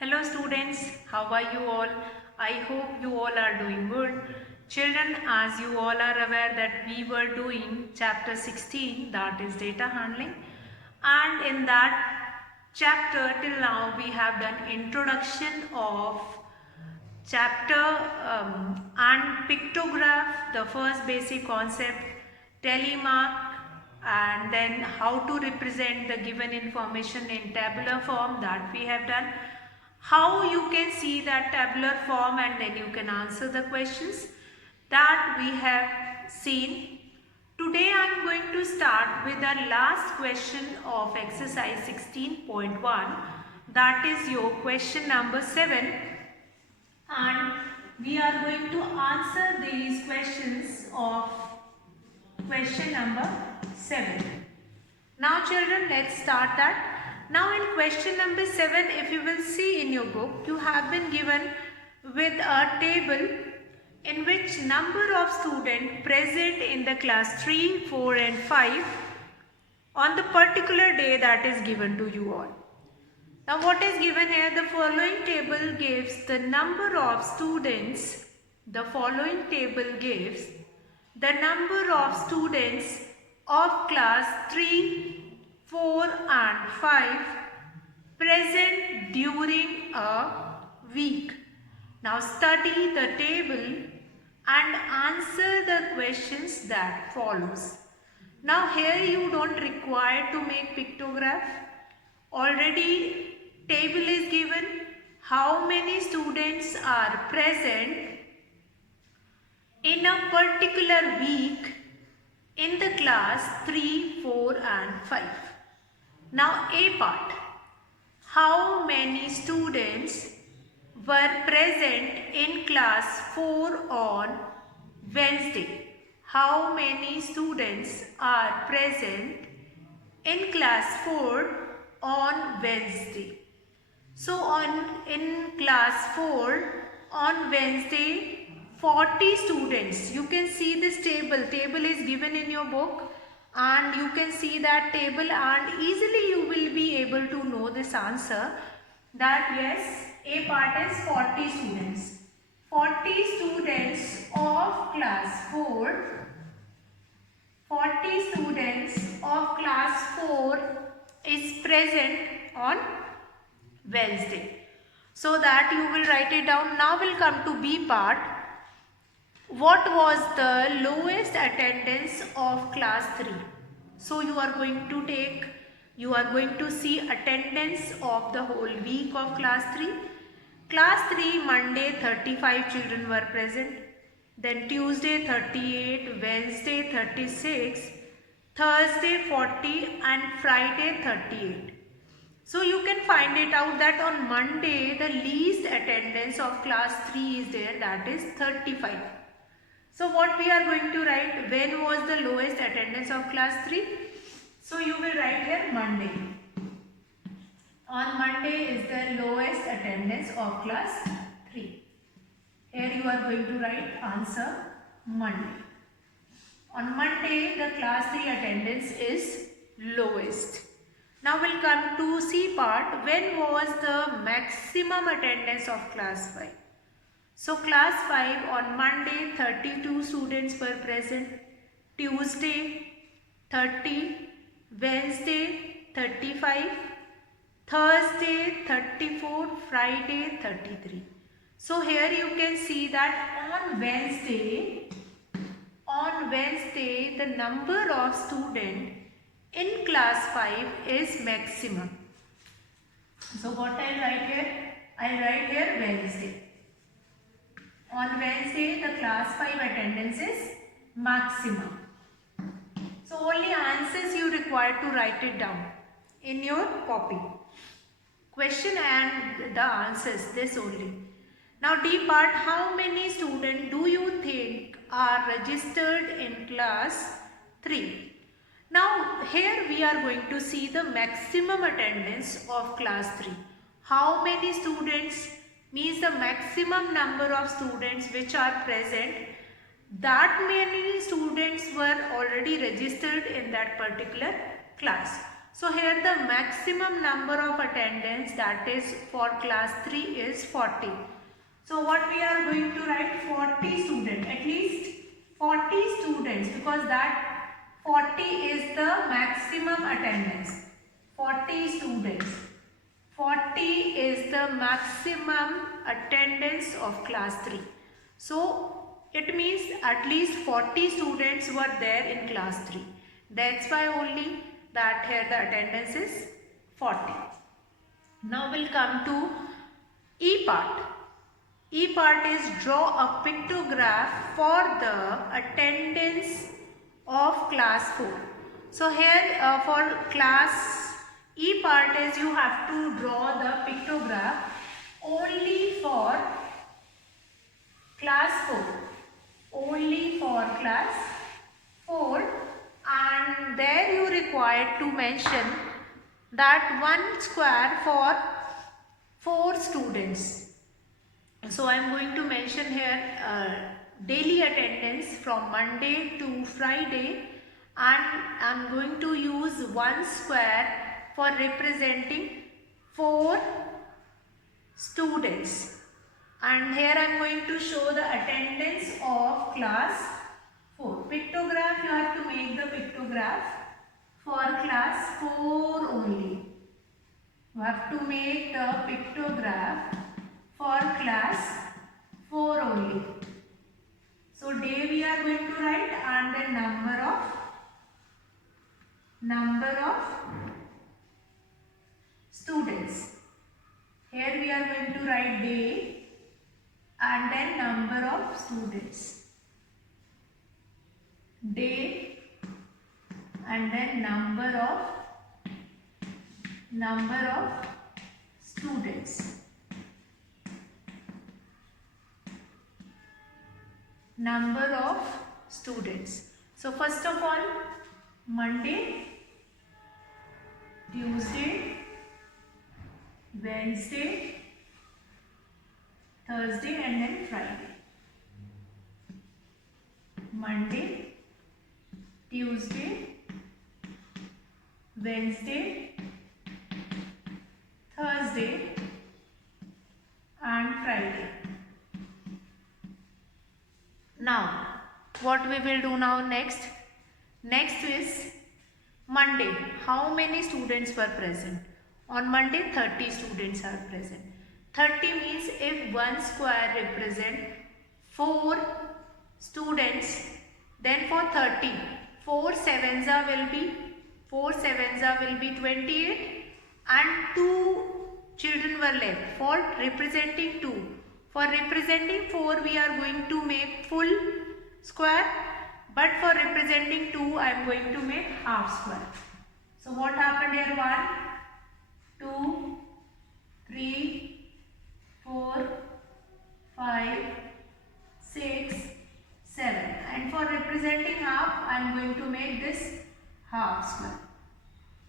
Hello students, how are you all? I hope you all are doing good. Children, as you all are aware that we were doing chapter 16, that is data handling, and in that chapter till now we have done introduction of chapter and pictograph, the first basic concept, telemark, and then how to represent the given information in tabular form, that we have done. How you can see that tabular form and then you can answer the questions, that we have seen. Today I am going to start with the last question of exercise 16.1, that is your question number 7, and we are going to answer these questions of question number 7. Now children, let's start that. Now in question number 7, if you will see in your book, you have been given with a table in which number of students present in the class 3, 4 and 5 on the particular day that is given to you all. Now what is given here? The following table gives the number of students. The following table gives the number of students of class 3, 4 and 5 present during a week. Now study the table and answer the questions that follows. Now here you don't require to make pictograph. Already table is given. How many students are present in a particular week in the class 3, 4 and 5. Now A part. How many students were present in class 4 on Wednesday? How many students are present in class 4 on Wednesday? So in class 4 on Wednesday, 40 students. You can see this table. Table is given in your book and you can see that table and easily you will be able to know this answer, that yes, A part is 40 students. 40 students of class 4. 40 students of class 4 is present on Wednesday. So that you will write it down. Now we'll come to B part. What was the lowest attendance of class 3? So you are going to see attendance of the whole week of class 3. Class 3, Monday 35 children were present. Then Tuesday 38, Wednesday 36, Thursday 40 and Friday 38. So you can find it out that on Monday the least attendance of class 3 is there, that is 35. So what we are going to write, when was the lowest attendance of class 3? So you will write here Monday. On Monday is the lowest attendance of class 3. Here you are going to write answer Monday. On Monday the class 3 attendance is lowest. Now we'll come to C part. When was the maximum attendance of class 5? So class 5 on Monday 32 students were present, Tuesday 30, Wednesday 35, Thursday 34, Friday 33. So here you can see that on Wednesday the number of students in class 5 is maximum. So what I'll write here? I'll write here Wednesday. On Wednesday, the class 5 attendance is maximum. So only answers you require to write it down in your copy. Question and the answers, this only. Now D part, how many students do you think are registered in class 3? Now here we are going to see the maximum attendance of class 3. How many students means the maximum number of students which are present. That many students were already registered in that particular class. So here the maximum number of attendance, that is for class 3, is 40. So what we are going to write, 40 students, at least 40 students, because that 40 is the maximum attendance. 40 students. 40 is the maximum attendance of class 3. So it means at least 40 students were there in class 3. That's why only that here the attendance is 40. Now we'll come to E part. E part is draw a pictograph for the attendance of class 4. So here for class E part is you have to draw the pictograph only for class 4. Only for class 4, and there you required to mention that 1 square for 4 students. So I am going to mention here daily attendance from Monday to Friday, and I am going to use 1 square for representing 4 students. And here I am going to show the attendance of class 4. Pictograph, you have to make the pictograph for class 4 only. You have to make the pictograph for class 4 only. So day we are going to write, and then number of students. Here we are going to write day and then number of students. Day and then number of students. Number of students. So first of all, Monday, Tuesday, Wednesday, Thursday and then Friday. Monday, Tuesday, Wednesday, Thursday and Friday. Now, what we will do now next? Next is Monday. How many students were present? On Monday, 30 students are present. 30 means if 1 square represent 4 students, then for 30, 4 sevens will be 28, and 2 children were left for representing 2. For representing 4 we are going to make full square, but for representing 2 I am going to make half square. So what happened here? 1, 2, 3, 4, 5, 6, 7, and for representing half I am going to make this half square.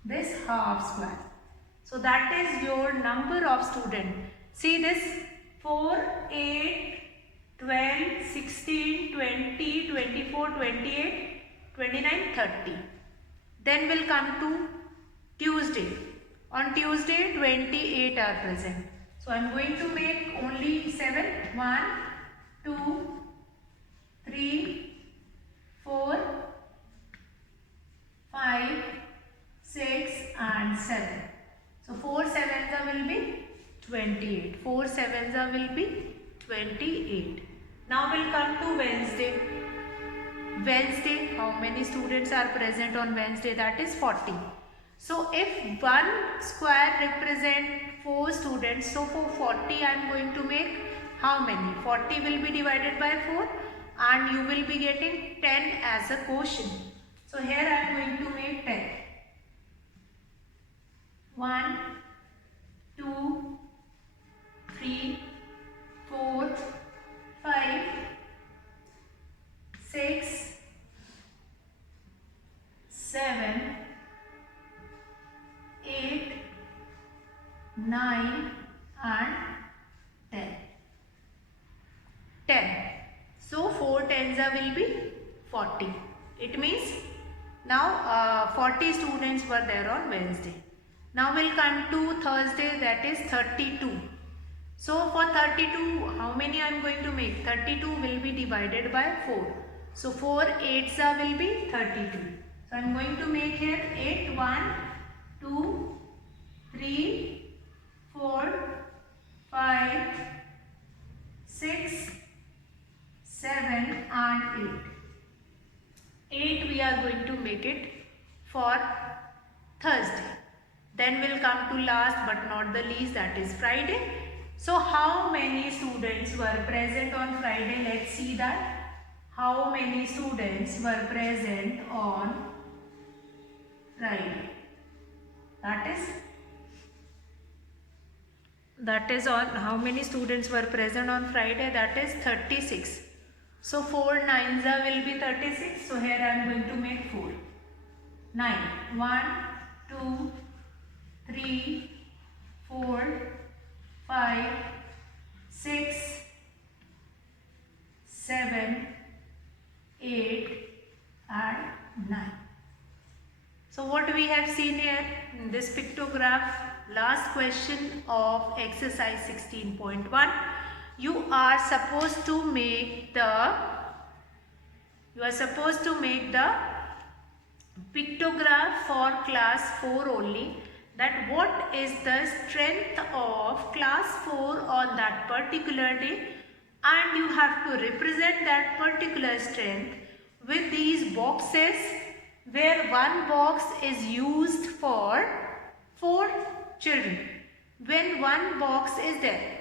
This half square. So that is your number of students. See this: 4, 8, 12, 16, 20, 24, 28, 29, 30. Then we'll come to Tuesday. On Tuesday, 28 are present. So I am going to make only 7. 1, 2, 3, 4, 5, 6 and 7. So 4 sevens will be 28. 4 sevens will be 28. Now we'll come to Wednesday. Wednesday, how many students are present on Wednesday? That is 40. So if 1 square represent 4 students, so for 40 I am going to make how many? 40 will be divided by 4 and you will be getting 10 as a quotient. So here I am going to make 10. 1, 2, 3, 4, 5, 6, 7, 8, 9 and 10. 10. So 4 tens will be 40. It means Now 40 students were there on Wednesday. Now we'll come to Thursday, that is 32. So for 32, how many I am going to make? 32 will be divided by 4. So 4 8s will be 32. So I am going to make here 8, 1, 2, 3, 4, 5, 6, 7 and 8. 8 we are going to make it for Thursday. Then we'll come to last but not the least, that is Friday. So how many students were present on Friday? Let's see that. How many students were present on Friday? That is on how many students were present on Friday? That is 36. So 4 9s will be 36. So here I am going to make 4. 9. 1, 2, 3, 4, 5, 6, 7, 8 and 9. So what we have seen here in this pictograph, last question of exercise 16.1, you are supposed to make the pictograph for class 4 only, that what is the strength of class 4 on that particular day, and you have to represent that particular strength with these boxes, where one box is used for 4 children. When one box is there,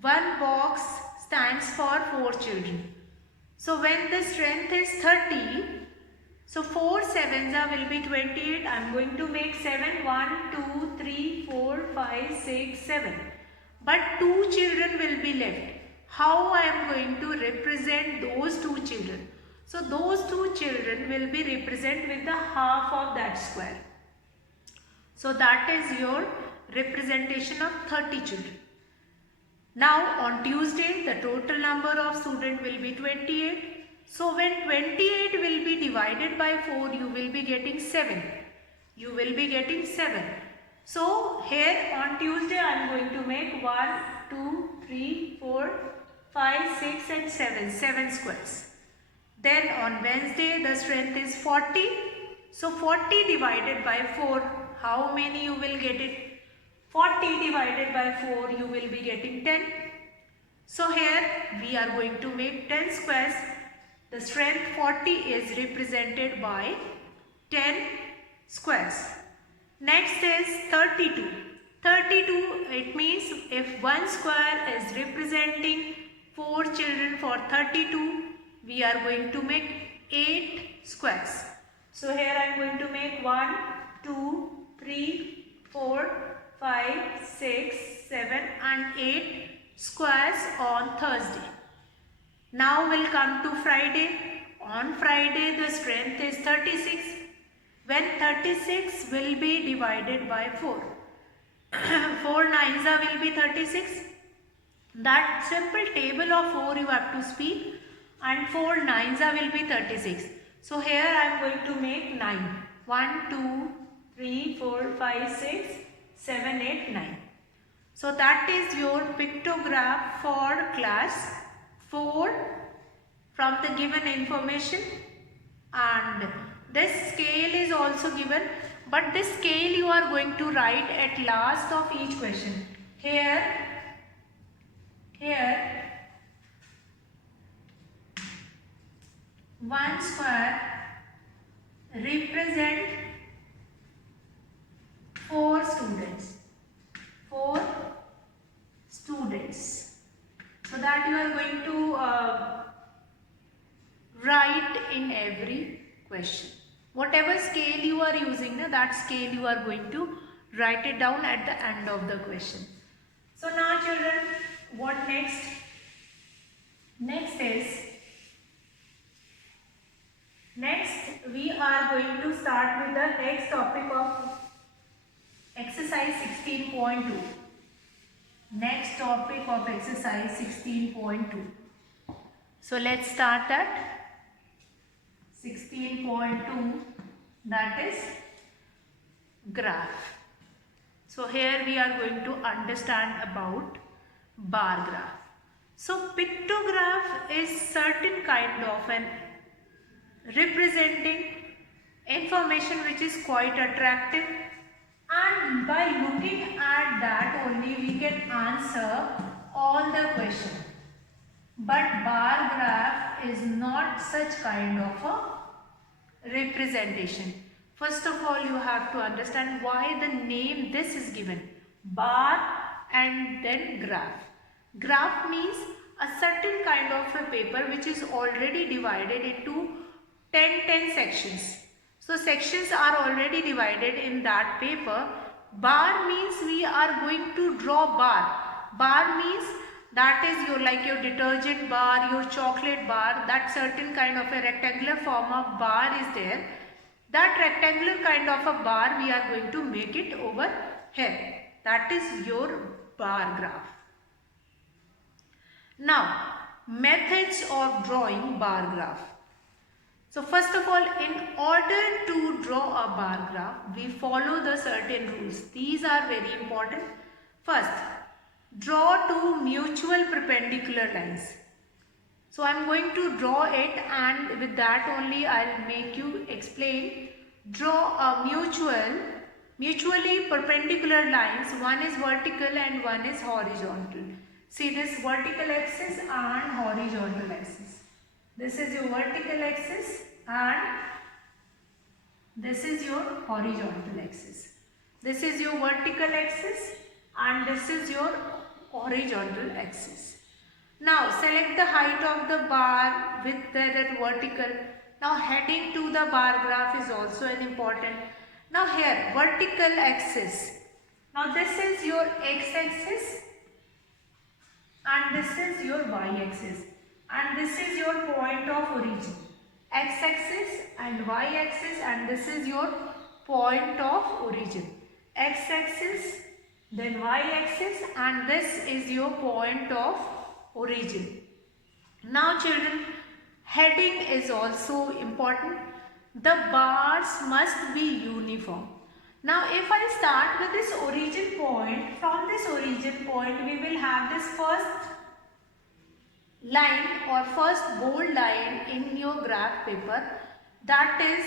one box stands for 4 children. So when the strength is 30, so 4 7s will be 28. I am going to make 7, 1, 2, 3, 4, 5, 6, 7. But 2 children will be left. How I am going to represent those 2 children? So those 2 children will be represented with the half of that square. So that is your representation of 30 children. Now on Tuesday, the total number of students will be 28. So when 28 will be divided by 4, you will be getting 7. You will be getting 7. So here on Tuesday, I am going to make 1, 2, 3, 4, 5, 6 and 7. 7 squares. Then on Wednesday, the strength is 40. So 40 divided by 4, how many you will get it? 40 divided by 4, you will be getting 10. So here we are going to make 10 squares. The strength 40 is represented by 10 squares. Next is 32. 32, it means if one square is representing 4 children for 32, we are going to make 8 squares. So here I am going to make 1, 2, 3, 4, 5, 6, 7 and 8 squares on Thursday. Now we'll come to Friday. On Friday the strength is 36. When 36 will be divided by 4. 4 9s will be 36. That simple table of 4 you have to speak, and 4 9s will be 36. So here I am going to make 9. 1, 2, 3, 4, 5, 6, 7, 8, 9. So that is your pictograph for class 4 from the given information, and this scale is also given, but this scale you are going to write at last of each question. Here one square represent 4 students. 4 students. So that you are going to write in every question. Whatever scale you are using, that scale you are going to write it down at the end of the question. So now children, what next? Next we are going to start with the next topic of exercise 16.2. Next topic of exercise 16.2. So let's start that. 16.2. that is graph. So here we are going to understand about bar graph. So pictograph is certain kind of an representing information which is quite attractive, and by looking at that only we can answer all the question. But bar graph is not such kind of a representation. First of all, you have to understand why the name this is given, bar and then graph. Graph means a certain kind of a paper which is already divided into 10 sections. So sections are already divided in that paper. Bar means we are going to draw bar. Bar means that is your like your detergent bar, your chocolate bar, that certain kind of a rectangular form of bar is there. That rectangular kind of a bar we are going to make it over here. That is your bar graph. Now, methods of drawing bar graph. So first of all, in order to draw a bar graph, we follow the certain rules. These are very important. First, draw two mutual perpendicular lines. So I am going to draw it, and with that only I will make you explain. Draw a mutually perpendicular lines. One is vertical and one is horizontal. See this vertical axis and horizontal axis. This is your vertical axis and this is your horizontal axis. This is your vertical axis and this is your horizontal axis. Now select the height of the bar with that vertical. Now heading to the bar graph is also an important. Now here vertical axis. Now this is your x-axis and this is your y-axis. And this is your point of origin, x-axis and y-axis, and this is your point of origin, x-axis, then y-axis, and this is your point of origin. Now children, heading is also important. The bars must be uniform. Now if I start with this origin point, from this origin point we will have this first line or first bold line in your graph paper, that is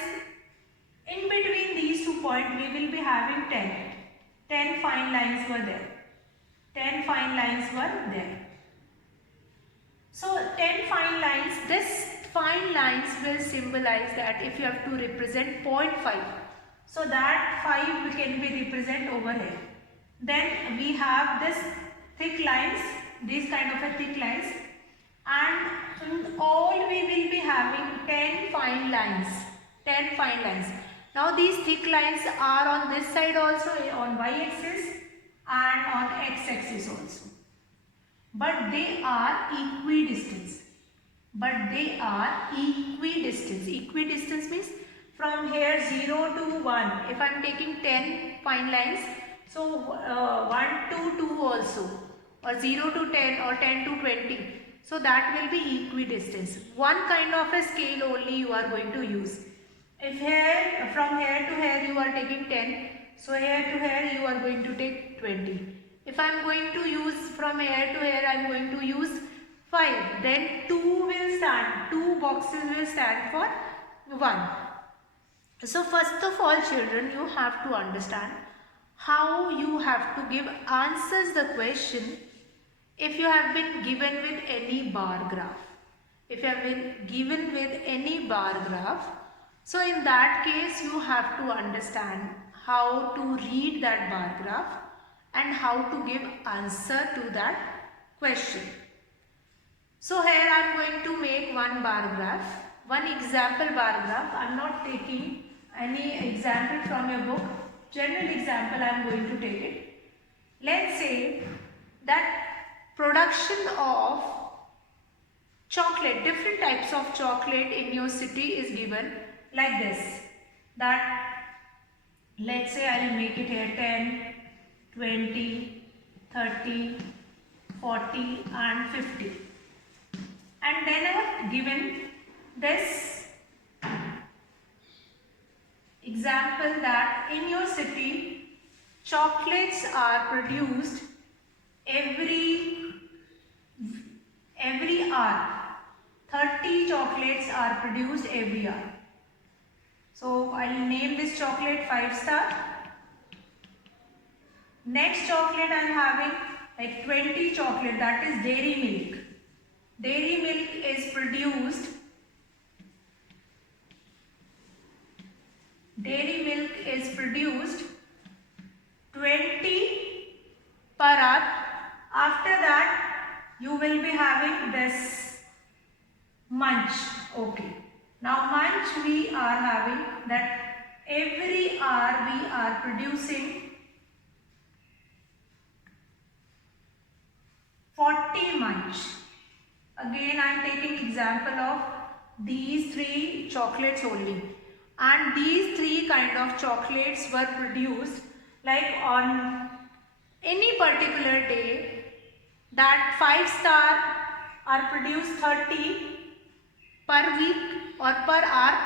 in between these 2 points we will be having 10 fine lines were there. 10 fine lines were there. So 10 fine lines, this fine lines will symbolize that if you have to represent 0.5, so that 5 can be represented over here. Then we have this thick lines, these kind of a thick lines, and in all we will be having 10 fine lines. 10 fine lines. Now these thick lines are on this side also, on y-axis and on x-axis also. But they are equidistant. Equidistance means from here 0 to 1. If I am taking 10 fine lines, so 1 to 2 also, or 0 to 10 or 10 to 20. So that will be equidistance. One kind of a scale only you are going to use. If here, from here to here you are taking 10, so here to here you are going to take 20. If I am going to use from here to here, I am going to use 5. Then 2 will stand, 2 boxes will stand for 1. So first of all children, you have to understand how you have to give answers the question if you have been given with any bar graph. If you have been given with any bar graph, so in that case you have to understand how to read that bar graph and how to give answer to that question. So here I am going to make one bar graph, one example bar graph. I am not taking any example from your book, general example I am going to take it. Let's say that production of chocolate, different types of chocolate in your city is given like this. That let's say I will make it here 10, 20, 30, 40 and 50. And then I have given this example that in your city chocolates are produced every hour. 30 chocolates are produced every hour. So I will name this chocolate 5 star. Next chocolate I am having like 20 chocolate, that is dairy milk. Dairy milk is produced 20 per hour. After that you will be having this munch. Okay. Now munch we are having that every hour we are producing 40 munch. Again I am taking example of these 3 chocolates only, and these 3 kind of chocolates were produced like on any particular day. That 5 star are produced 30 per week or per hour.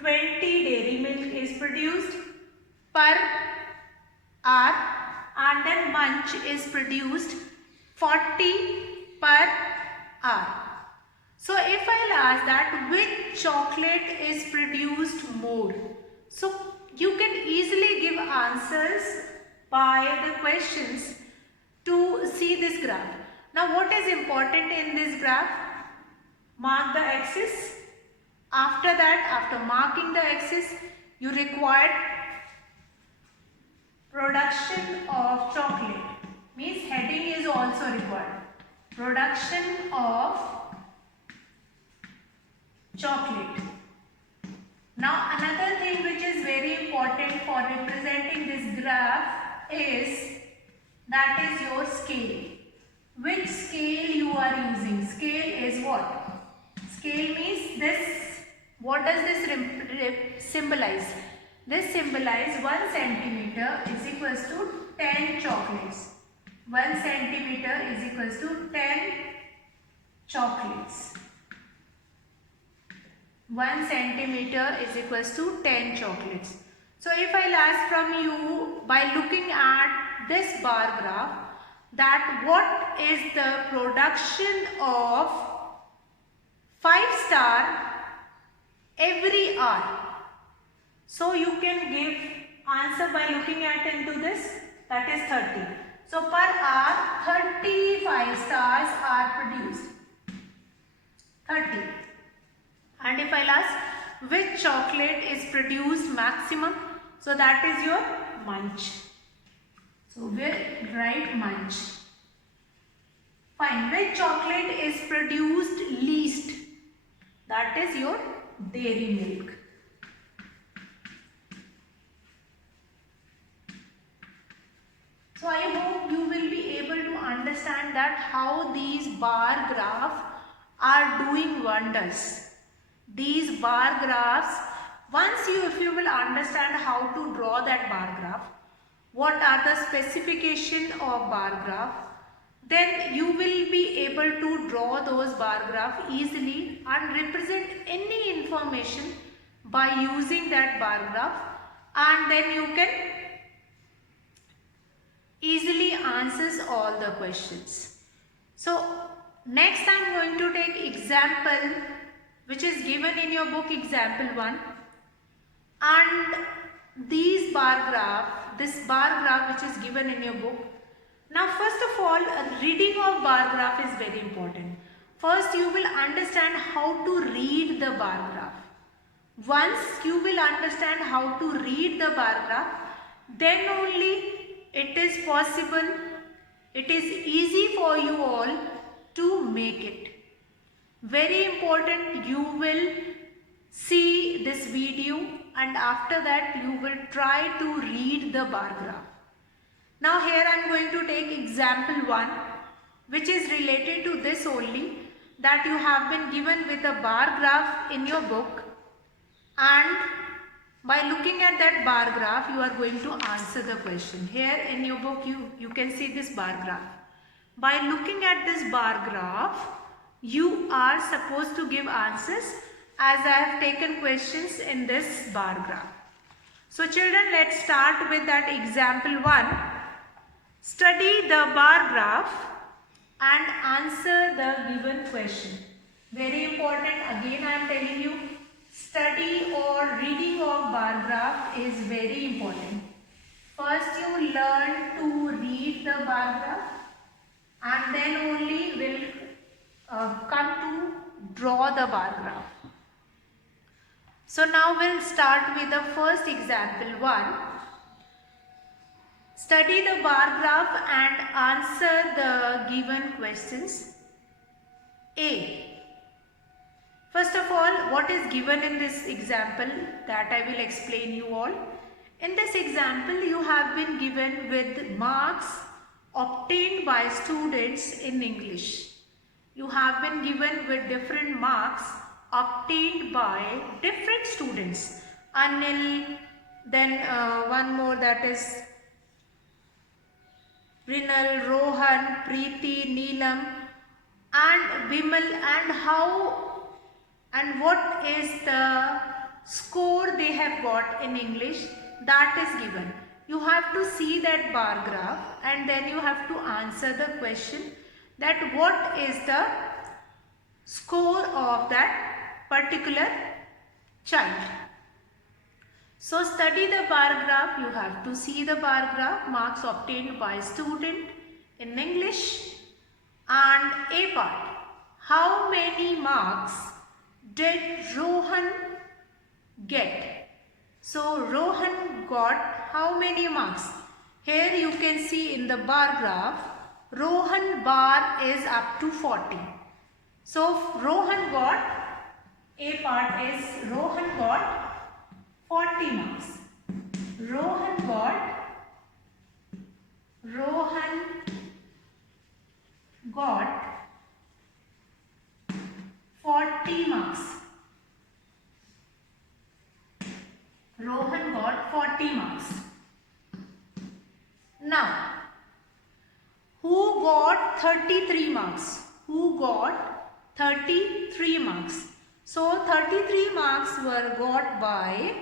20 dairy milk is produced per hour, and then munch is produced 40 per hour. So if I'll ask that which chocolate is produced more, so you can easily give answers by the questions to see this graph. Now what is important in this graph? Mark the axis. After that, after marking the axis, you require production of chocolate. Means heading is also required. Production of chocolate. Now another thing which is very important for representing this graph is that is your scale. Which scale you are using? Scale is what? Scale means this. What does this symbolize? This symbolizes 1 centimeter is equals to 10 chocolates. 1 centimeter is equals to 10 chocolates. 1 centimeter is equals to 10 chocolates. So if I'll ask from you by looking at this bar graph that what is the production of 5 star every hour. So you can give answer by looking at into this, that is 30. So per hour 35 stars are produced. 30. And if I'll ask which chocolate is produced maximum, so that is your munch. So we'll write munch. Fine. Which chocolate is produced least? That is your dairy milk. So I hope you will be able to understand that how these bar graphs are doing wonders. These bar graphs, if you will understand how to draw that bar graph, what are the specification of bar graph, then you will be able to draw those bar graph easily and represent any information by using that bar graph, and then you can easily answers all the questions. So next I am going to take example which is given in your book, example 1, and this bar graph which is given in your book. Now first of all, reading of bar graph is very important. First you will understand how to read the bar graph. Once you will understand how to read the bar graph, then only it is possible, it is easy for you all to make it. Very important, you will see this video and after that you will try to read the bar graph. Now here I am going to take example 1 which is related to this only, that you have been given with a bar graph in your book, and by looking at that bar graph you are going to answer the question. Here in your book you can see this bar graph. By looking at this bar graph you are supposed to give answers as I have taken questions in this bar graph. So children, let's start with that example 1. Study the bar graph and answer the given question. Very important, again I am telling you, study or reading of bar graph is very important. First you learn to read the bar graph and then only will come to draw the bar graph. So now we'll start with the first example 1. Study the bar graph and answer the given questions. A. First of all, what is given in this example, that I will explain you all. In this example, you have been given with marks obtained by students in English. You have been given with different marks obtained by different students. Anil, then one more, that is Rinal, Rohan, Preeti, Neelam and Bimal, and how and what is the score they have got in English, that is given. You have to see that bar graph and then you have to answer the question that what is the score of that particular child. So study the bar graph, you have to see the bar graph, marks obtained by student in English. And A part, how many marks did Rohan get? So Rohan got how many marks? Here you can see in the bar graph, Rohan bar is up to 40. So Rohan got, A part is Rohan got 40 marks. Rohan got 40 marks. Rohan got 40 marks. Now, who got 33 marks? Who got 33 marks? So 33 marks were got by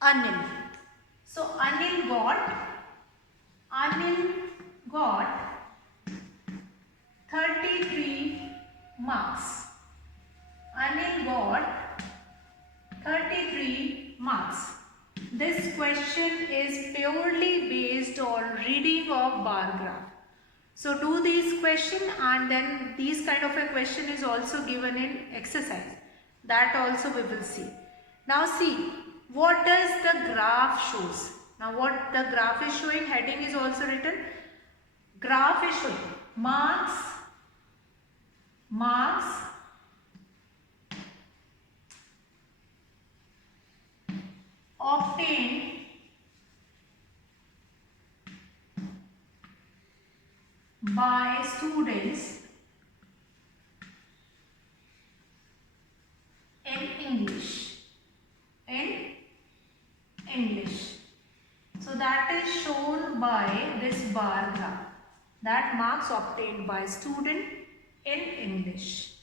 Anil. So Anil got 33 marks. Anil got 33 marks. This question is purely based on reading of bar graph. So do these question, and then these kind of a question is also given in exercise. That also we will see. Now see, what does the graph shows? Now what the graph is showing, heading is also written. Graph is showing marks obtained by students in English. So that is shown by this bar graph, that marks obtained by student in English.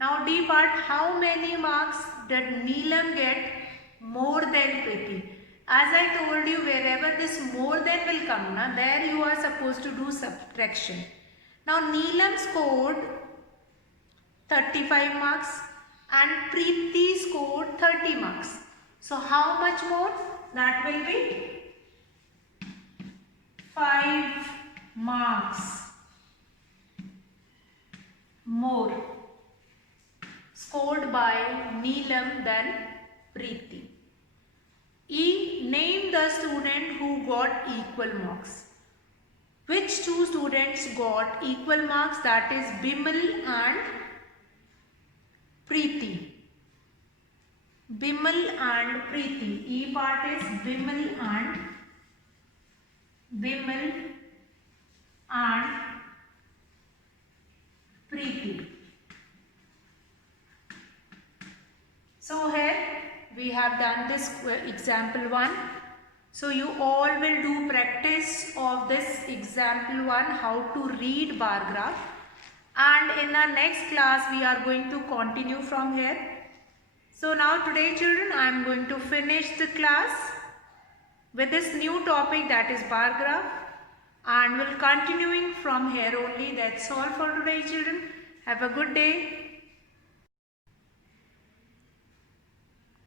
Now D part, how many marks did Neelam get more than Preeti? As I told you, wherever this more than will come, there you are supposed to do subtraction. Now Neelam scored 35 marks and Preeti scored 30 marks. So how much more? That will be 5 marks more scored by Neelam than Preeti. E. Name the student who got equal marks. Which two students got equal marks? That is Bimal and Preeti. Bimal and Preeti. E part is Bimal and Preeti. So here we have done this example 1. So you all will do practice of this example 1, how to read bar graph, and in our next class we are going to continue from here. So So now today children, I am going to finish the class with this new topic, that is bar graph, and will continuing from here only. That's all for today children. Have a good day.